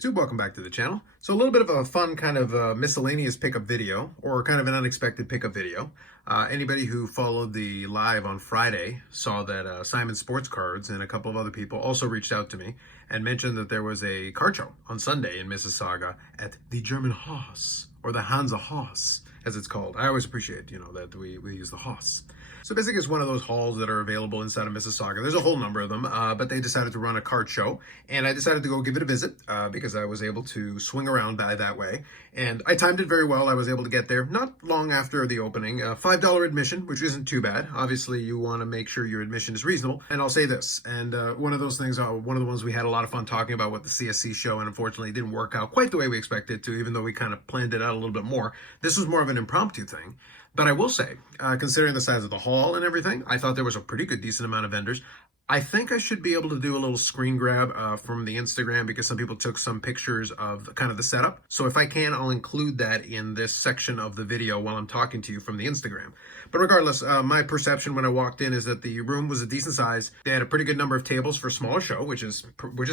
YouTube, welcome back to the channel. So a little bit of a fun kind of miscellaneous pickup video, or kind of an unexpected pickup video. Anybody who followed the live on Friday saw that Simon Sports Cards and a couple of other people also reached out to me and mentioned that there was a card show on Sunday in Mississauga at the German Haus, or the Hansa Haus, as it's called. I always appreciate, that we use the Haus. So basically it's one of those halls that are available inside of Mississauga. There's a whole number of them, but they decided to run a card show, and I decided to go give it a visit because I was able to swing around by that way. And I timed it very well. I was able to get there not long after the opening. $5 admission, which isn't too bad. Obviously, you want to make sure your admission is reasonable. And I'll say this, and one of those things, one of the ones we had a lot of fun talking about with the CSC show, and unfortunately it didn't work out quite the way we expected it to, even though we kind of planned it out a little bit more. This was more of an impromptu thing. But I will say, considering the size of the hall and everything, I thought there was a pretty good, decent amount of vendors. I think I should be able to do a little screen grab from the Instagram because some people took some pictures of kind of the setup. So if I can, I'll include that in this section of the video while I'm talking to you from the Instagram. But regardless, my perception when I walked in is that the room was a decent size. They had a pretty good number of tables for a smaller show, which is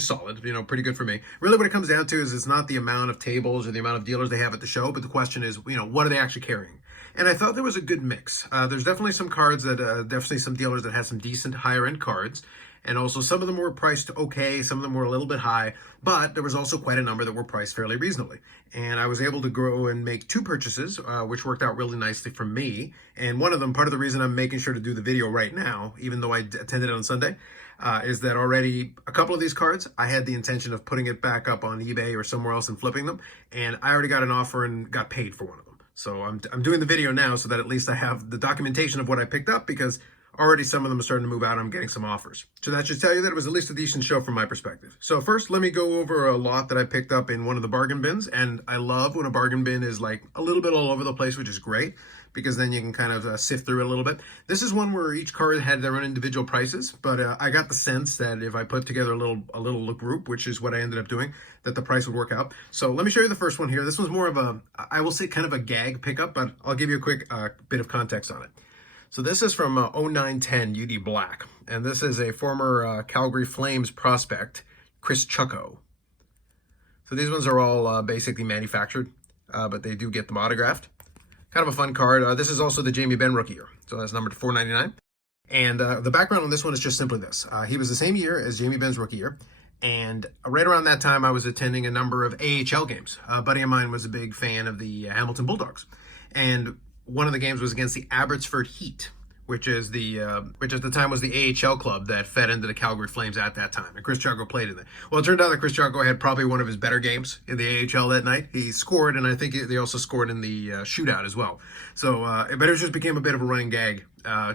solid, pretty good for me. Really what it comes down to is it's not the amount of tables or the amount of dealers they have at the show, but the question is, what are they actually carrying? And I thought there was a good mix. There's definitely some cards that, definitely some dealers that had some decent higher end cards. And also some of them were priced okay, some of them were a little bit high, but there was also quite a number that were priced fairly reasonably. And I was able to go and make two purchases, which worked out really nicely for me. And one of them, part of the reason I'm making sure to do the video right now, even though I attended it on Sunday, is that already a couple of these cards, I had the intention of putting it back up on eBay or somewhere else and flipping them. And I already got an offer and got paid for one of them. So I'm doing the video now so that at least I have the documentation of what I picked up, because already some of them are starting to move out. I'm getting some offers. So that should tell you that it was at least a decent show from my perspective. So first, let me go over a lot that I picked up in one of the bargain bins. And I love when a bargain bin is like a little bit all over the place, which is great, because then you can kind of sift through it a little bit. This is one where each card had their own individual prices, but I got the sense that if I put together a little group, which is what I ended up doing, that the price would work out. So let me show you the first one here. This one's more of a, I will say kind of a gag pickup, but I'll give you a quick bit of context on it. So this is from 0910 UD Black, and this is a former Calgary Flames prospect, Chris Chucko. So these ones are all basically manufactured, but they do get them autographed. Kind of a fun card. This is also the Jamie Benn rookie year, so that's numbered to 499. And the background on this one is just simply this. He was the same year as Jamie Benn's rookie year, and right around that time I was attending a number of AHL games. A buddy of mine was a big fan of the Hamilton Bulldogs, and one of the games was against the Abbotsford Heat, which at the time was the AHL club that fed into the Calgary Flames at that time. And Chris Chucko played in it. Well, it turned out that Chris Chucko had probably one of his better games in the AHL that night. He scored, and I think they also scored in the shootout as well. So, but it just became a bit of a running gag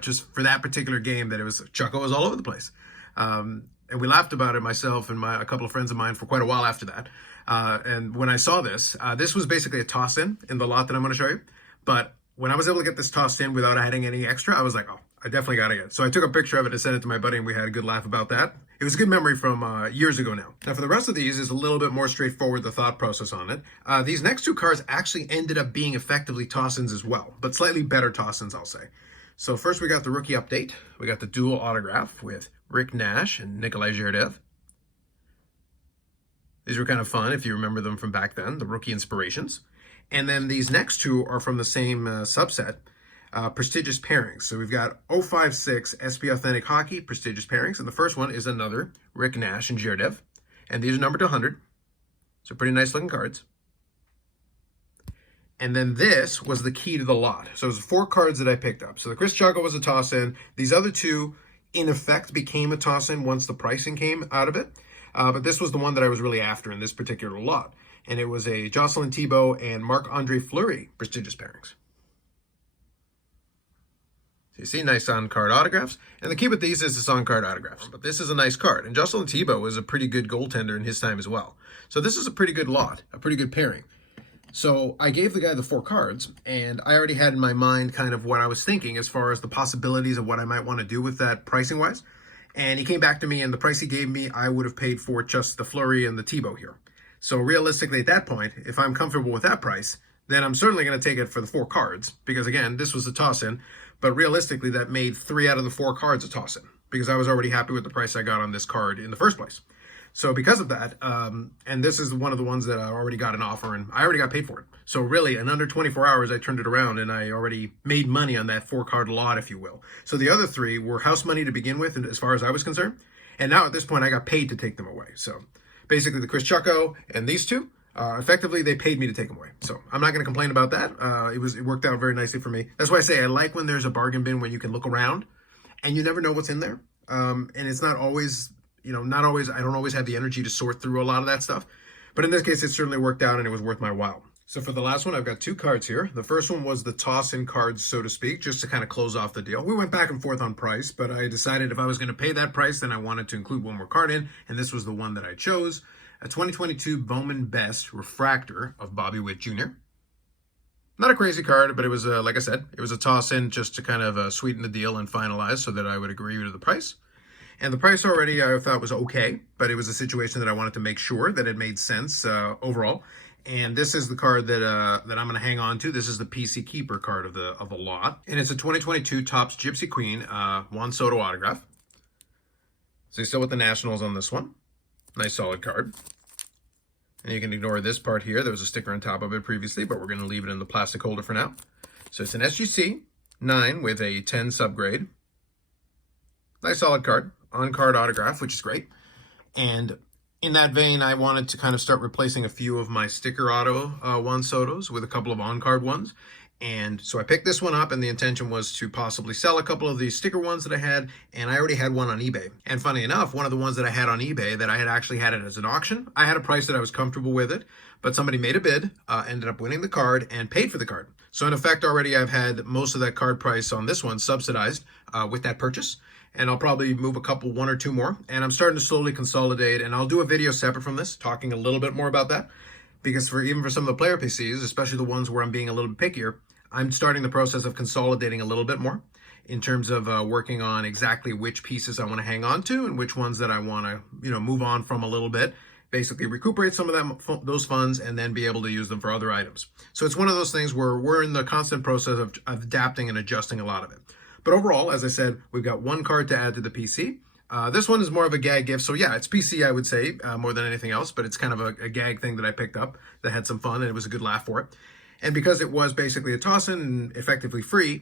just for that particular game, that it was Chucko was all over the place. And we laughed about it, myself and a couple of friends of mine, for quite a while after that. And when I saw this, this was basically a toss-in the lot that I'm going to show you. But when I was able to get this tossed in without adding any extra, I was like, oh, I definitely got to get it. So I took a picture of it and sent it to my buddy, and we had a good laugh about that. It was a good memory from years ago now. Now, for the rest of these, is a little bit more straightforward, the thought process on it. These next two cards actually ended up being effectively toss-ins as well, but slightly better toss-ins, I'll say. So first, we got the rookie update. We got the dual autograph with Rick Nash and Nikolai Gerdev. These were kind of fun if you remember them from back then, the rookie inspirations. And then these next two are from the same subset, prestigious pairings. So we've got 056 SP Authentic Hockey prestigious pairings. And the first one is another Rick Nash and Gerdev. And these are numbered to 100. So pretty nice looking cards. And then this was the key to the lot. So it was 4 cards that I picked up. So the Chris Chucko was a toss-in. These other two, in effect, became a toss-in once the pricing came out of it. But this was the one that I was really after in this particular lot. And it was a Jocelyn Thibault and Marc-Andre Fleury prestigious pairings. So you see nice on-card autographs. And the key with these is it's on-card autographs. But this is a nice card. And Jocelyn Thibault was a pretty good goaltender in his time as well. So this is a pretty good lot, a pretty good pairing. So I gave the guy the 4 cards, and I already had in my mind kind of what I was thinking as far as the possibilities of what I might want to do with that pricing-wise. And he came back to me, and the price he gave me, I would have paid for just the Fleury and the Thibault here. So realistically, at that point, if I'm comfortable with that price, then I'm certainly going to take it for the 4 cards, because again, this was a toss-in, but realistically, that made 3 out of the 4 cards a toss-in, because I was already happy with the price I got on this card in the first place. So because of that, and this is one of the ones that I already got an offer and I already got paid for it. So really, in under 24 hours, I turned it around and I already made money on that 4-card lot, if you will. So the other 3 were house money to begin with, as far as I was concerned. And now at this point, I got paid to take them away. So basically, the Chris Chucko and these 2, effectively, they paid me to take them away. So I'm not going to complain about that. It worked out very nicely for me. That's why I say I like when there's a bargain bin when you can look around and you never know what's in there. And it's not always, not always, I don't always have the energy to sort through a lot of that stuff. But in this case, it certainly worked out and it was worth my while. So for the last one, I've got 2 cards here. The first one was the toss-in cards, so to speak, just to kind of close off the deal. We went back and forth on price, but I decided if I was going to pay that price, then I wanted to include one more card in, and this was the one that I chose. A 2022 Bowman Best Refractor of Bobby Witt Jr. Not a crazy card, but it was, like I said, it was a toss-in just to kind of sweeten the deal and finalize so that I would agree to the price. And the price already I thought was okay, but it was a situation that I wanted to make sure that it made sense overall. And this is the card that I'm going to hang on to. This is the PC Keeper card of the lot, and it's a 2022 Topps Gypsy Queen Juan Soto autograph. So you're still with the Nationals on this one. Nice solid card. And you can ignore this part here. There was a sticker on top of it previously, but we're going to leave it in the plastic holder for now. So it's an SGC 9 with a 10 subgrade. Nice solid card. On-card autograph, which is great. And in that vein, I wanted to kind of start replacing a few of my sticker auto Juan Sotos with a couple of on-card ones. And so I picked this one up, and the intention was to possibly sell a couple of these sticker ones that I had, and I already had one on eBay. And funny enough, one of the ones that I had on eBay that I had actually had it as an auction, I had a price that I was comfortable with it, but somebody made a bid, ended up winning the card, and paid for the card. So in effect, already I've had most of that card price on this one subsidized with that purchase. And I'll probably move one or two more. And I'm starting to slowly consolidate, and I'll do a video separate from this, talking a little bit more about that. Because even for some of the player PCs, especially the ones where I'm being a little bit pickier, I'm starting the process of consolidating a little bit more in terms of working on exactly which pieces I want to hang on to and which ones that I want to, move on from a little bit. Basically recuperate some of those funds and then be able to use them for other items. So it's one of those things where we're in the constant process of adapting and adjusting a lot of it. But overall, as I said, we've got one card to add to the PC. This one is more of a gag gift. So yeah, it's PC, I would say, more than anything else, but it's kind of a gag thing that I picked up that had some fun and it was a good laugh for it. And because it was basically a toss-in and effectively free,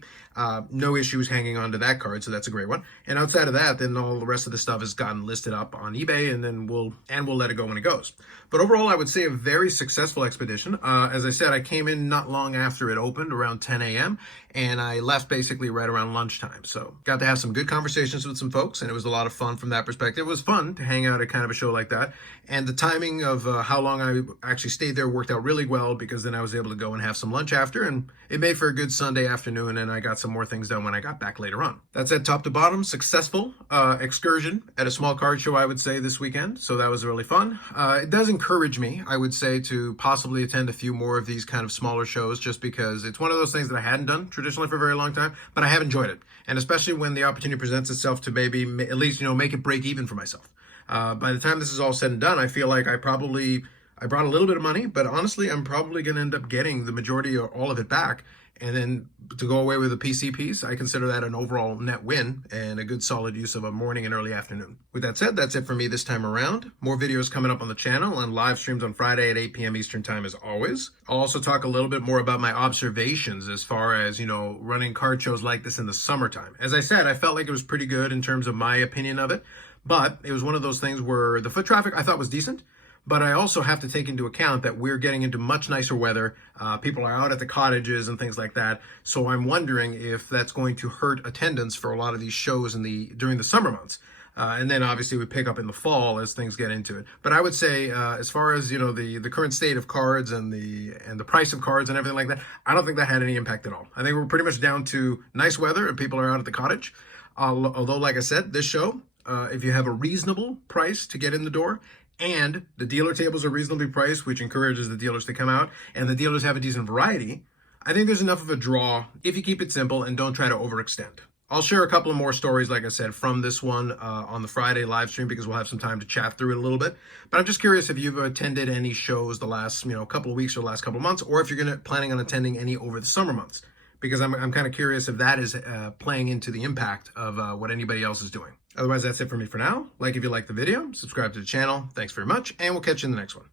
no issues hanging on to that card, so that's a great one. And outside of that, then all the rest of the stuff has gotten listed up on eBay, and then we'll let it go when it goes. But overall, I would say a very successful expedition. As I said, I came in not long after it opened, around 10 a.m., and I left basically right around lunchtime. So got to have some good conversations with some folks, and it was a lot of fun from that perspective. It was fun to hang out at kind of a show like that. And the timing of how long I actually stayed there worked out really well, because then I was able to go and have some lunch after, and it made for a good Sunday afternoon, and I got some more things done when I got back later on. That's it, top to bottom, successful excursion at a small card show, I would say, this weekend. So that was really fun. It does encourage me, I would say, to possibly attend a few more of these kind of smaller shows, just because it's one of those things that I hadn't done traditionally for a very long time, but I have enjoyed it. And especially when the opportunity presents itself to maybe at least, make it break even for myself. By the time this is all said and done, I feel like I brought a little bit of money, but honestly, I'm probably going to end up getting the majority or all of it back. And then to go away with a PC piece, I consider that an overall net win and a good solid use of a morning and early afternoon. With that said, that's it for me this time around. More videos coming up on the channel and live streams on Friday at 8 p.m. Eastern time as always. I'll also talk a little bit more about my observations as far as, running card shows like this in the summertime. As I said, I felt like it was pretty good in terms of my opinion of it, but it was one of those things where the foot traffic I thought was decent. But I also have to take into account that we're getting into much nicer weather. People are out at the cottages and things like that. So I'm wondering if that's going to hurt attendance for a lot of these shows during the summer months. And then obviously we pick up in the fall as things get into it. But I would say as far as, the current state of cards and the price of cards and everything like that, I don't think that had any impact at all. I think we're pretty much down to nice weather and people are out at the cottage. Although, like I said, this show, if you have a reasonable price to get in the door, and the dealer tables are reasonably priced, which encourages the dealers to come out, and the dealers have a decent variety, I think there's enough of a draw if you keep it simple and don't try to overextend. I'll share a couple of more stories, like I said, from this one on the Friday live stream, because we'll have some time to chat through it a little bit. But I'm just curious if you've attended any shows the last couple of weeks or last couple of months, or if you're planning on attending any over the summer months, because I'm kind of curious if that is playing into the impact of what anybody else is doing. Otherwise, that's it for me for now. Like if you like the video, subscribe to the channel. Thanks very much, and we'll catch you in the next one.